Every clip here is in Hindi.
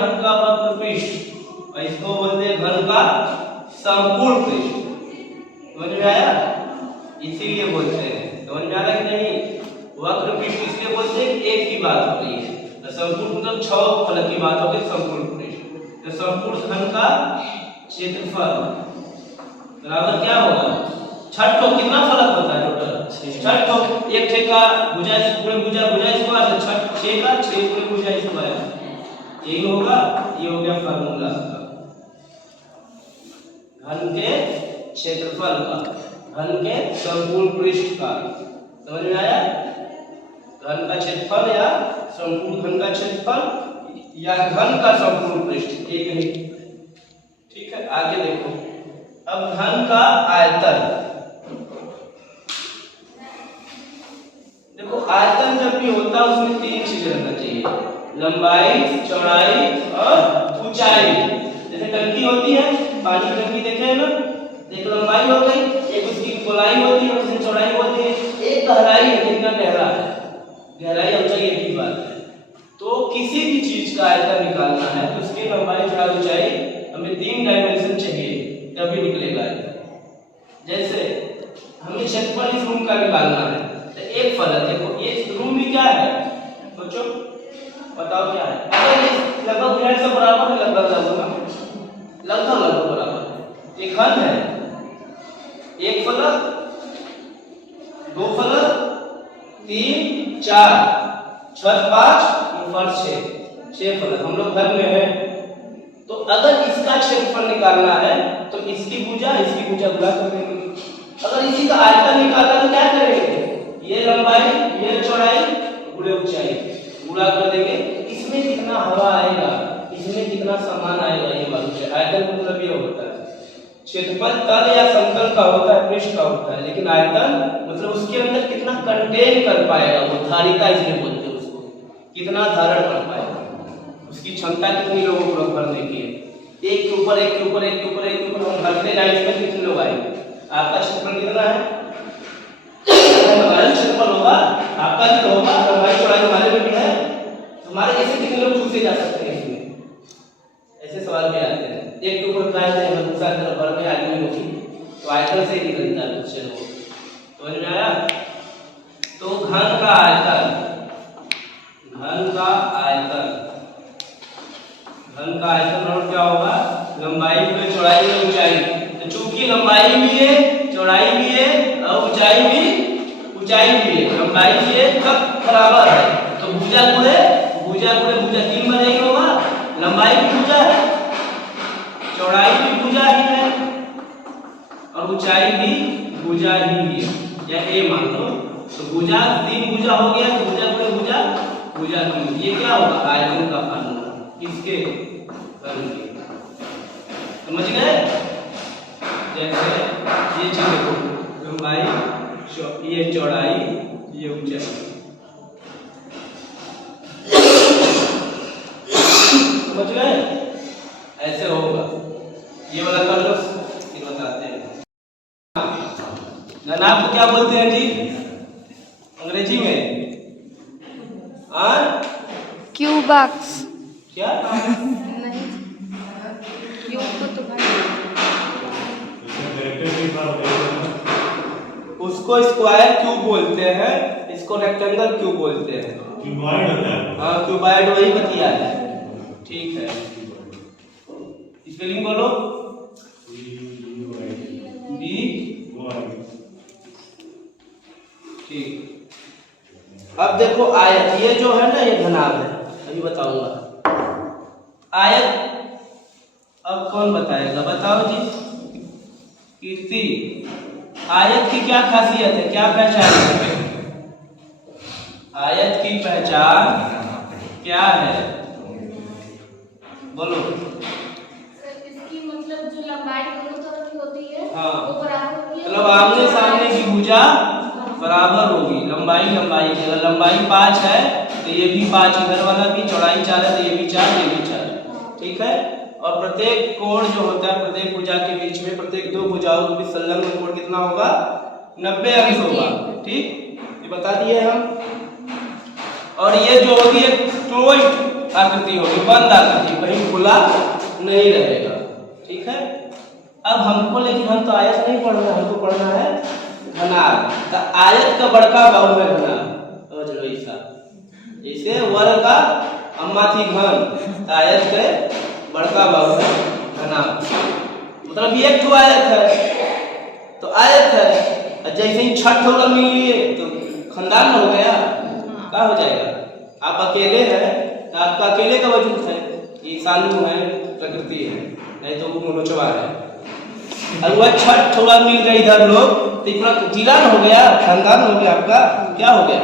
घन का वक्र पृष्ठ और इसको बोलते हैं घन का संपूर्ण पृष्ठ। समझ में आया? इसीलिए बोलते हैं, समझ में आ रहा है कि नहीं? वक्र पृष्ठ इसलिए बोलते हैं एक की बात हो रही है, तो संपूर्ण मतलब 6 फलक की बात हो गई संपूर्ण पृष्ठ। तो संपूर्ण घन का क्षेत्रफल बराबर क्या होगा? 6 ठो कितना फलक होता है टोटल? 6 ठो। एक ठे का भुजा पूरे भुजा स्क्वायर तो 6 का 6 पूरे भुजा स्क्वायर, यही होगा। ये हो गया फार्मूला घन के क्षेत्रफल का, घन के संपूर्ण पृष्ठ का। समझ में आया? घन का क्षेत्रफल या संपूर्ण घन का क्षेत्रफल या घन का संपूर्ण पृष्ठ एक ही। ठीक है, आगे देखो। अब घन का आयतन, देखो आयतन जब भी होता है उसमें 3 चीजें रहना चाहिए, लंबाई, चौड़ाई और ऊंचाई। जैसे टंकी होती है, पानी की टंकी देखे हैं ना, एक लंबाई हो गई, एक उसकी गोलाई होती है, उसकी चौड़ाई होती है, एक गहराई है, कितना गहरा है, गहराई ऊंचाई एक ही बात है। तो किसी भी चीज का आयतन निकालना है तो उसकी लंबाई, चौड़ाई, ऊंचाई हमें 3 डायमेंशन चाहिए, तभी निकलेगा आयतन। जैसे हमें क्षेत्रफल इस रूम का निकालना है तो एक फलक, देखो ये रूम भी क्या है, सोचो बताओ क्या है? अगर ये लगभग मिनट से बराबर है, लगभग बराबर है। एक घन है, एक फलक, 2 फलक, 3, 4, 6, 5, फर्श 6 फलक हम लोग घर में है। तो अगर इसका क्षेत्रफल निकालना है तो इसकी भुजा गुणा कर देंगे। अगर इसी का आयतन निकालना तो क्या करेंगे? ये लंबाई, ये चौड़ाई, गुणे ऊंचाई, गुणा कर देंगे। इसमें कितना हवा आएगा, इसमें कितना सामान आएगा, ये मालूम है। आयतन मतलब ये होता है, क्षेत्रफल तल या समतल का होता है, पृष्ठ का होता है, लेकिन आयतन मतलब उसके अंदर कितना कंटेन कर पाएगा, वो धारिता इसमें बोलते हैं उसको, कितना धारण कर पाएगा, उसकी क्षमता कितनी लोगों को भरने की है। एक के ऊपर एक के ऊपर एक के ऊपर एक के ऊपर हम भरते जाएंगे, इसमें कितने लोग आएंगे? आपका क्षेत्रफल कितना है? हमारा क्षेत्रफल होगा, आपका जो होगा, लंबाई चौड़ाई हमारे में भी है, हमारे ऐसे कितने लोग चूसे जा सकते हैं इसमें? ऐसे सवाल भी आते हैं। एक के ऊपर काय है, दूसरा तरफ भर में आदमी होगी, तो आयतन से ही निकलता है क्वेश्चन हो। समझ में आया? तो घन का आयतन, घन का आयतन, घन का आयतन और क्या होगा? लंबाई में चौड़ाई में ऊंचाई। तो चूंकि लंबाई भी है, चौड़ाई भी है और ऊंचाई भी है, लंबाई भी है, सब बराबर है, तो भुजा गुणे भुजा 3 बार एक होगा। लंबाई भी भुजा है, चौड़ाई भी भुजा ही है और ऊंचाई भी भुजा ही है, या ए मान लो। तो भुजा 3 भुजा हो गया, तो भुजा गुणे भुजा 3। ये क्या होगा? आयतन का फार्मूला किसके? घन के। समझ गए? जैसे ये चीज देखो, लंबाई, ये चौड़ाई, ये ऊंचाई, समझ गए? ऐसे होगा। ये वाला कर लो, ये बताते हैं। घन आपको क्या बोलते हैं जी अंग्रेजी में? क्यूबॉक्स। क्या? नहीं, क्यूब तो भाई उसको स्क्वायर क्यूब बोलते हैं, इसको रेक्टेंगल क्यूब बोलते हैं। क्यूबॉइड होता है। हाँ, क्यूबॉइड वही बतिया है। ठीक है, स्पेलिंग बोलो। बी, ठीक। अब देखो आयत, ये जो है ना, ये घनाभ है, अभी बताऊंगा। आयत अब कौन बताएगा? बताओ जी कीर्ति। आयत की क्या खासियत है, क्या पहचान है? आयत की पहचान क्या है, बोलो। इसकी मतलब जो लंबाई दोनों तरफ की होती है, हाँ, वो बराबर होती है। मतलब आमने सामने की भुजा बराबर होगी। लंबाई अगर लंबाई 5 है तो ये भी 5, इधर वाला भी, चौड़ाई 4 है तो ये भी 4, ये भी 4। ठीक है। और प्रत्येक कोण जो होता है, प्रत्येक भुजा के बीच में, प्रत्येक 2 भुजाओं के बीच संलग्न कोण कितना होगा? 90 अंश होगा। ठीक, ये बता दिए हम। और ये जो होगी आकृति होगी, बंद आकृति, कहीं खुला नहीं रहेगा। ठीक है, अब हमको, लेकिन हम तो आयत नहीं पढ़ना, हमको पढ़ना है घनाभ। तो आयत का बड़का बाहु है घनाभ, समझ लो ऐसा। जैसे वर्ग का अम्मा थी घन, तो आयत के बड़का बाहु है घनाभ, मतलब ये एक आयत है तो आयत है। जैसे ही छठ होगा मिल लिए तो खानदान हो गया, क्या हो जाएगा? आप अकेले हैं तो आपका अकेले का वजूद है, ये सालू है, प्रकृति है, नहीं तो वो मनोचवा है। और वह छठ थोड़ा मिल गया इधर लोग तो इतना जिला हो गया, खानदान हो गया, आपका क्या हो गया?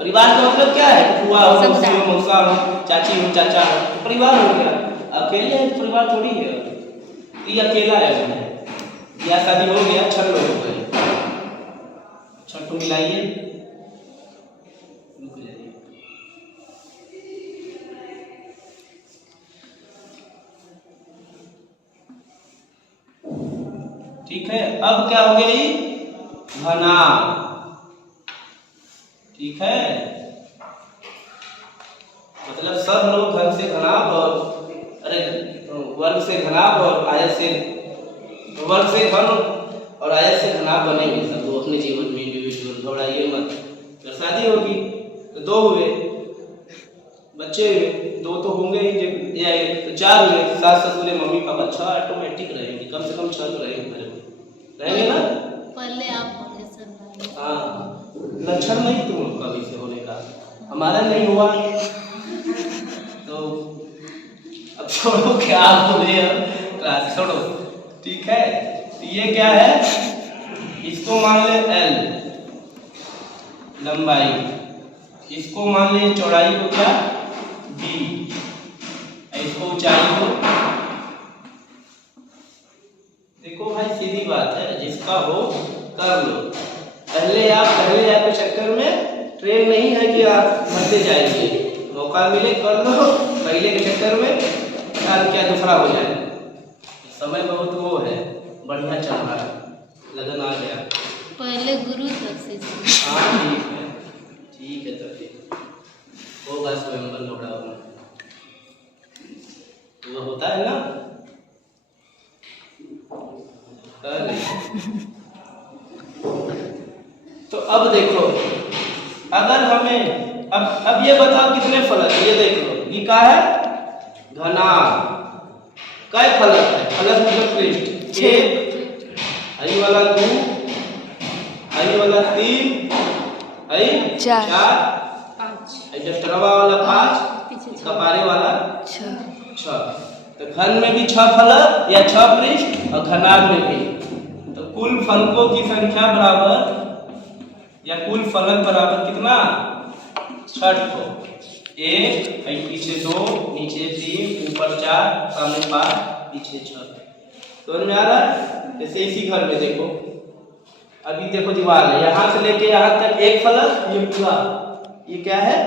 परिवार का मतलब क्या है? फुआ हो, मौसी हो, मौसा हो, चाची हो, चाचा हो, परिवार हो गया। अकेले है तो परिवार थोड़ी है, ये अकेला है। या शादी हो गया, छठ लोग हो गए, छठ मिलाइए, रुक जाइए। ठीक है, अब क्या हो गई? घनाभ। ठीक है, मतलब सब लोग घन से घनाभ और वर्ग से घनाभ और आयत से वर्ग से घन और आयत से घनाभ बनेंगे सब लोग अपने जीवन में। घबराइए मत। जब शादी होगी तो 2 हुए बच्चे हुए, 2 तो होंगे ही, या तो 4 हुए, सास ससुर मम्मी पापा, 6 ऑटोमेटिक रहेंगे, कम से कम 6 तो रहेंगे ना। पहले आप होंगे सर। हाँ, लक्षण नहीं तुम लोग कभी से होने का, हमारा नहीं हुआ तो अब छोड़ो, क्या बोले, क्लास छोड़ो। ठीक है, तो ये क्या है? इसको मान ले L लंबाई, इसको मान ले चौड़ाई को क्या D, इसको ऊंचाई को। देखो भाई सीधी बात है, जिसका हो कर लो। पहले आप के चक्कर में ट्रेन नहीं है कि आप भरते जाएंगे, मौका मिले कर लो, पहले के चक्कर में क्या दूसरा हो जाए। समय बहुत वो है, बढ़िया चल रहा है, लगन आ गया। पहले गुरु तब से। हाँ ठीक है, तो फिर होगा स्वयंवर लोड़ा वो होता है ना। तो अब देखो, अगर हमें अब ये बताओ कितने फलक, ये देख लो, ये क्या है? घनाभ। काय फलक है? फलक मतलब पृष्ठ 1, आई वाला 2, आई वाला 3, आई 4, 5, आई डस्टरवा वाला 5, कपारे वाला 6। तो घन में भी 6 फलक या 6 पृष्ठ और घनाभ में भी। तो कुल फलकों की संख्या बराबर या कुल फलक बराबर कितना? 6 को। 1, पीछे 2, नीचे 3, ऊपर 4, सामने 5, पीछे 6। समझ में आ रहा है? जैसे इसी घर में देखो, अभी देखो दीवार है, यहाँ से लेके यहाँ तक 1 फलक, ये पूरा, ये क्या है?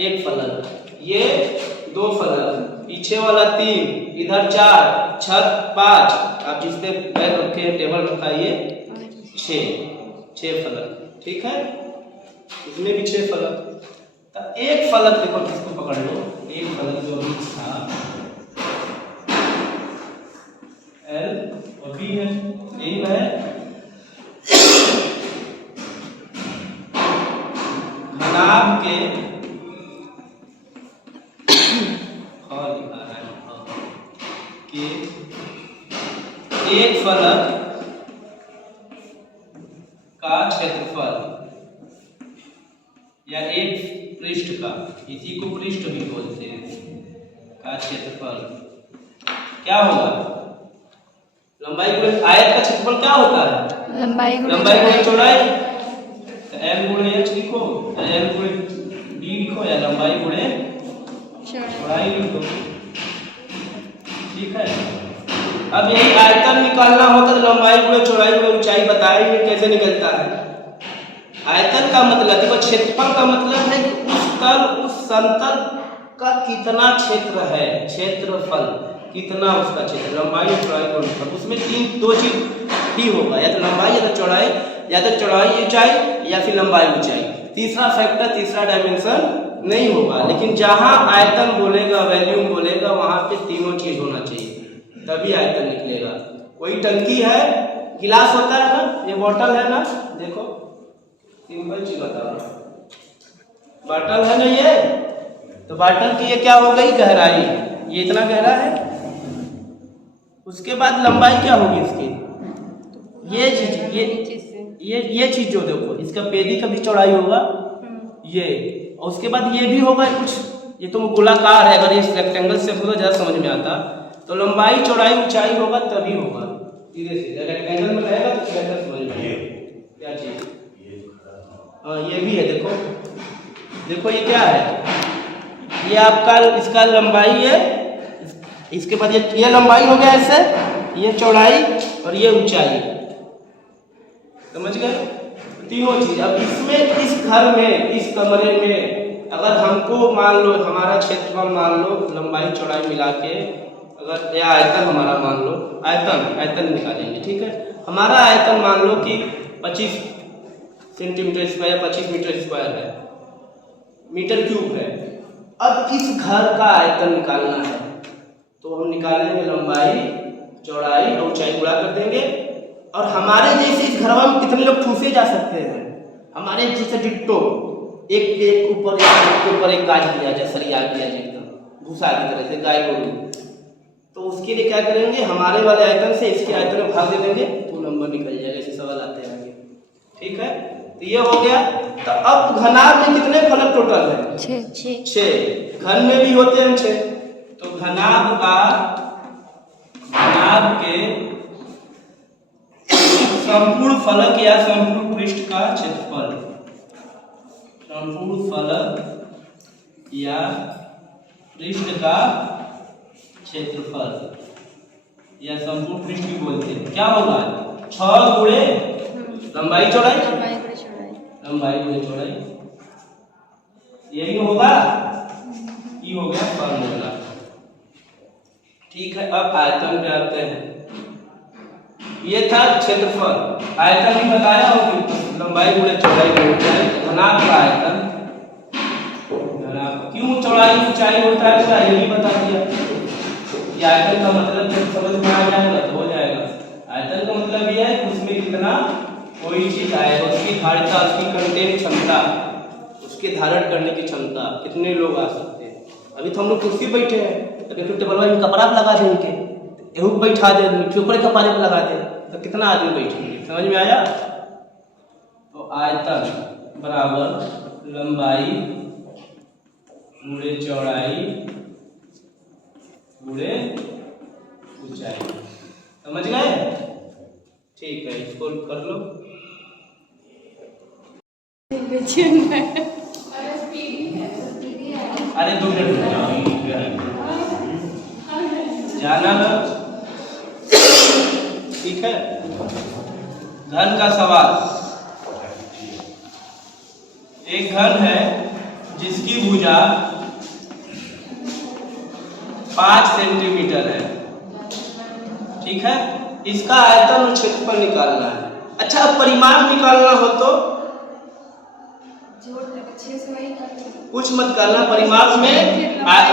1 फलक, ये 2 फलक, पीछे वाला 3, इधर 4, छत 5, आप जिस पे बैग रखे टेबल रखा ये 6 फलक। ठीक है, इसमें भी 6 फलक। तो 1 फलक देखो, किसको पकड़ लो, 1 फलक जो अभी था L और B है, यही है घनाभ के एक फलक का क्षेत्रफल या एक पृष्ठ का, इसी को पृष्ठ भी बोलते हैं, का क्षेत्रफल क्या होगा? लंबाई गुणे आयत का क्षेत्रफल क्या होता है? लंबाई गुणे चौड़ाई। L गुणे H लिखो, L गुणे D लिखो, या लंबाई गुणे चौड़ाई लिखो। ठीक है, अब यही आयतन निकालना होता तो लंबाई गुणे चौड़ाई गुणे ऊंचाई बताएंगे कैसे निकलता है। आयतन का मतलब देखो, क्षेत्रफल का मतलब है कि उस तल उस समतल का कितना क्षेत्र है, क्षेत्रफल कितना उसका क्षेत्र, लंबाई और चौड़ाई गुणनफल। उसमें 2 चीज ही होगा, या तो लंबाई या तो चौड़ाई, या तो चौड़ाई ऊंचाई या फिर लंबाई ऊंचाई। तीसरा फैक्टर, तीसरा डायमेंशन नहीं होगा, लेकिन जहाँ आयतन बोलेगा, वैल्यूम बोलेगा, वहाँ पे तीनों चीज होना चाहिए, तभी आयतन निकलेगा। कोई टंकी है, गिलास होता है ना, ये बॉटल है ना, देखो सिंपल चीज बता रहा हूं, बॉटल है ना ये, तो बॉटल की ये क्या हो गई, गहराई, ये इतना गहरा है। उसके बाद लंबाई क्या होगी इसकी, ये चीज, ये चीज जो देखो, इसका पेदी का भी चौड़ाई होगा ये, और उसके बाद ये भी होगा कुछ, ये तो गोलाकार है, अगर इस रेक्टेंगल से होगा ज्यादा समझ में आता, तो लंबाई चौड़ाई ऊंचाई होगा तभी होगा, सीधे सीधे रेक्टेंगल में रहेगा तो बेहतर समझ में आएगा क्या चीज। हाँ ये भी है, देखो देखो ये क्या है, ये आपका इसका लंबाई है, इसके बाद ये लंबाई हो गया ऐसे, ये चौड़ाई और ये ऊंचाई, समझ गए तीनों चीज। अब इसमें इस घर में, इस कमरे में अगर हमको मान लो हमारा क्षेत्रफल मान लो, लंबाई चौड़ाई मिला के, अगर यह आयतन हमारा मान लो, आयतन निकालेंगे, ठीक है। हमारा आयतन मान लो कि 25 सेंटीमीटर स्क्वायर, 25 मीटर स्क्वायर है, मीटर क्यूब है। अब इस घर का आयतन निकालना है, तो हम निकालेंगे लंबाई चौड़ाई और ऊंचाई गुणा कर देंगे, और हमारे जैसे इस घर में कितने लोग ठूसे जा सकते हैं, हमारे जैसे डिट्टो, एक ऊपर एक गाज दिया जाए, सरिया दिया जाए एकदम भूसा की तरह से, गाय गोरू, तो उसके लिए क्या करेंगे, हमारे वाले आयतन से इसके आयतन में भाग दे देंगे, तो नंबर निकल जाएगा, ऐसे सवाल आते हैं आगे, ठीक है। तो ये हो गया। तो अब घनाभ में कितने फलक टोटल है, 6, घन में भी होते हैं 6, तो घनाभ के संपूर्ण फलक या संपूर्ण पृष्ठ का क्षेत्रफल, संपूर्ण फलक या पृष्ठ का क्षेत्रफल या संपूर्ण पृष्ठ भी बोलते हैं, क्या होगा, 6 गुणे लंबाई चौड़ाई, लंबाई गुणे चौड़ाई, यही होगा, ये हो गया फॉर्मूला, ठीक है। अब आयतन पे आते हैं, ये था क्षेत्रफल, आयतन भी बताया होगी, लंबाई गुणे चौड़ाई घनाभ का आयतन, घनाभ क्यों चौड़ाई ऊंचाई होता है पूरा ये भी बता दिया। ये आयतन का मतलब जब समझ में आ जाएगा तो हो जाएगा। आयतन का मतलब ये है उसमें कितना कोई चीज आएगा, उसकी धारिता, उसकी कंटेन क्षमता, उसके धारण करने की क्षमता, कितने लोग आ सकते हैं। अभी तो हम लोग कुर्सी बैठे हैं, तो देखो टेबल में कपड़ा लगा देंगे, एहू बैठा दे, ठोकरे कपड़े पर लगा दे, तो कितना आदमी बैठेंगे, समझ में आया। तो आयतन बराबर लंबाई गुणे चौड़ाई गुणे ऊंचाई, समझ गए, ठीक है, इसको कर लो। अरे 2 मिनट जाना ना, ठीक है। घन का सवाल, एक घन है जिसकी भुजा 5 सेंटीमीटर है, ठीक है। इसका आयतन और क्षेत्रफल निकालना है। अच्छा, अब परिमाण निकालना हो तो कुछ मत करना, परिमाण में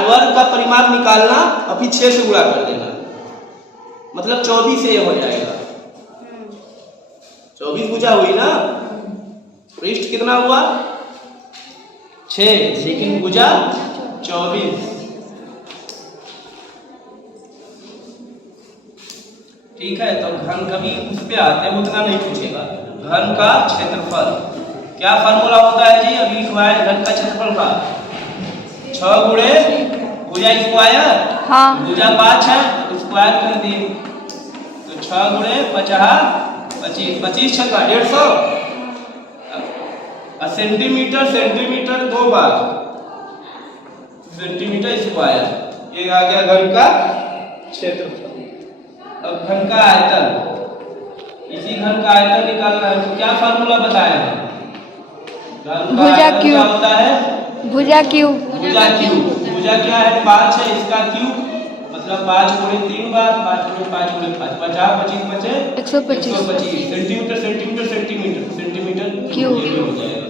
वर्ग का परिमाण निकालना और फिर 6 से गुणा कर देना, मतलब 24 से ये हो जाएगा। 24 भुजा हुई ना, पृष्ठ कितना हुआ 6, लेकिन भुजा 24, ठीक है। तो घन कभी उस पे आते हैं, उतना नहीं पूछेगा। घन का क्षेत्रफल क्या फार्मूला होता है जी, अभी लिखवा है घन का क्षेत्रफल का 6 गुणे भुजा स्क्वायर, हाँ भुजा 5 है तो स्क्वायर कर दिए, तो 6 गुणे 50 25 छक्का 150, सेंटीमीटर 2 बार सेंटीमीटर स्क्वायर, ये आ गया घन का क्षेत्रफल। अब घन का आयतन, इसी घन का आयतन निकालना है, तो क्या फार्मूला बताया है, भुजा क्यूब, क्या होता है भुजा क्यूब, भुजा क्या है 5 है, इसका क्यूब मतलब 5 गुणे 3 बार, 5 गुणे 5 गुणे 5 50 25 125 सेंटीमीटर क्यूब हो जाएगा,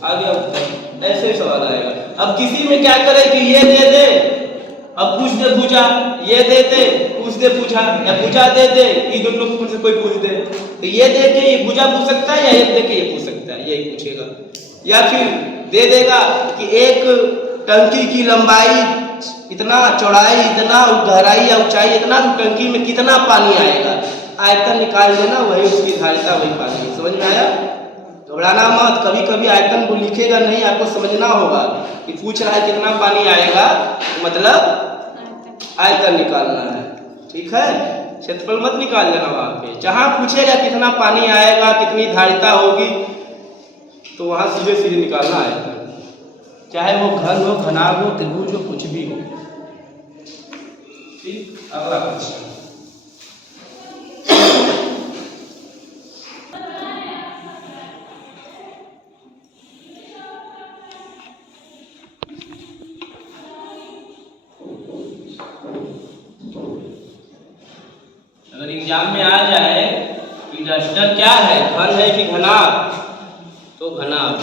आ गया उत्तर। ऐसे सवाल आएगा। अब किसी में क्या करे कि ये दे दे, अब पूछ दे भुजा, ये दे दे पूछ दे भुजा, या भुजा दे दे ये दोनों में से कोई पूछ दे, तो ये दे के ये भुजा पूछ सकता है या ये दे के ये पूछ सकता है, यही पूछेगा। या फिर दे देगा कि एक टंकी की लंबाई इतना, चौड़ाई इतना, गहराई या ऊंचाई इतना, तो टंकी में कितना पानी आएगा, आयतन निकाल देना, वही उसकी धारिता, वही पानी। समझ में आया? घबराना मत, कभी कभी आयतन को लिखेगा नहीं, आपको समझना होगा कि पूछ रहा है कितना पानी आएगा, मतलब आयतन निकालना है। ठीक है, क्षेत्रफल मत निकाल देना वहां पे। जहां पूछेगा कितना पानी आएगा, कितनी धारिता होगी, तो वहां सीधे सीधे निकालना आयतन, चाहे वो घन हो, घनाभ हो, त्रिभुज हो, कुछ भी हो। ठीक, अगला क्वेश्चन। अगर एग्जाम में आ जाए कि डस्टर क्या है, घन है कि घनाभ, तो घनाभ।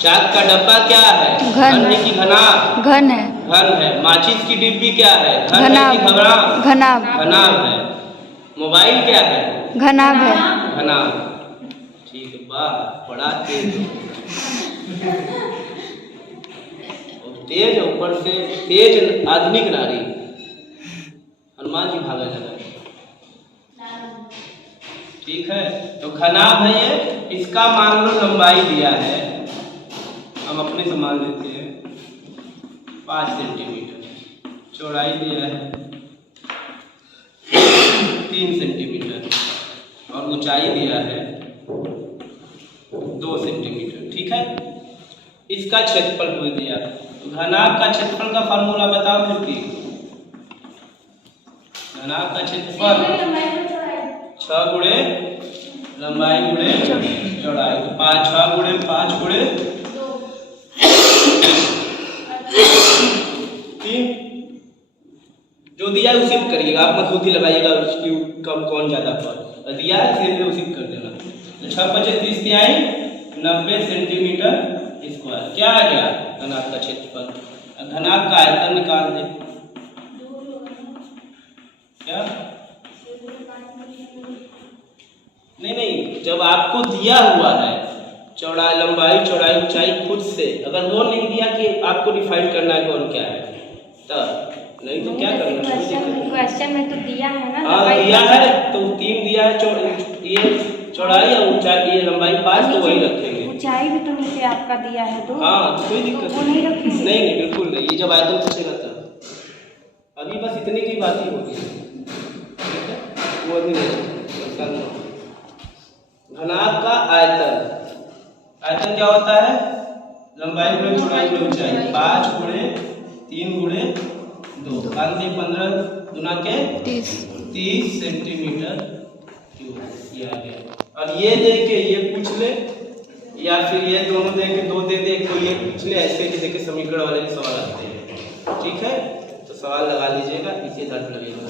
चाक का डब्बा क्या है, घन है कि घनाभ? घन है। घन है। माचिस की डिब्बी क्या है, घन है कि घनाभ? घनाभ। घनाभ है। मोबाइल क्या है, घनाभ है। घनाभ। ठीक है, वाह, बड़ा तेज हो। तेज, ऊपर से तेज, आधुनिक नारी, हनुमान जी भागा लगा। ठीक है, तो घनाभ है ये। इसका मान लो लंबाई दिया है, हम अपने से मान लेते हैं 5 सेंटीमीटर, चौड़ाई दिया है 3 सेंटीमीटर और ऊंचाई दिया है 2 सेंटीमीटर। ठीक है, इसका क्षेत्रफल पूछ दिया। घनाभ का क्षेत्रफल का फार्मूला बताओ फिर। घनाभ का क्षेत्रफल 6 गुणे लंबाई गुणे चौड़ाई, तो 6 गुणे 5 गुणे 3। जो दिया है उसी करिएगा, आप मत बुद्धि लगाइएगा उसकी कम कौन ज्यादा पर दिया है, फिर उसी कर देना। तो 6 × 5 = 30, 90 सेंटीमीटर स्क्वायर। क्या आ गया घनाभ का क्षेत्रफल। घनाभ का आयतन निकाल दे। क्या? नहीं, जब आपको दिया हुआ है चौड़ाई, लंबाई, चौड़ाई, ऊंचाई खुद से, अगर वो नहीं दिया कि आपको डिफाइन करना है कौन क्या है, तब नहीं तो क्या करना है। क्वेश्चन में तो दिया है ना। हाँ, दिया है तो 3 दिया है, ये चौड़ाई और ऊंचाई, ये लंबाई 5, तो वही रखेंगे। ऊंचाई भी तो नीचे आपका दिया है, तो हाँ, तो कोई दिक्कत नहीं रखेंगे। नहीं, बिल्कुल नहीं। ये जब आयतन पूछेगा तब, अभी बस इतने की बात ही होगी। ठीक है, वो अभी नहीं। घनाभ का आयतन, आयतन क्या होता है, लंबाई गुणे चौड़ाई गुणे ऊंचाई, 5 गुणे 3 गुणे 2, 15 गुना के 30 सेंटीमीटर क्यूब। ये आ गया। और ये दे के ये पूछ ले, या फिर ये दोनों दे के 2 दे दे, कोई ये पूछ ले, ऐसे जैसे कि समीकरण वाले सवाल आते हैं। ठीक है, तो सवाल लगा लीजिएगा, इसी तरह लगेगा।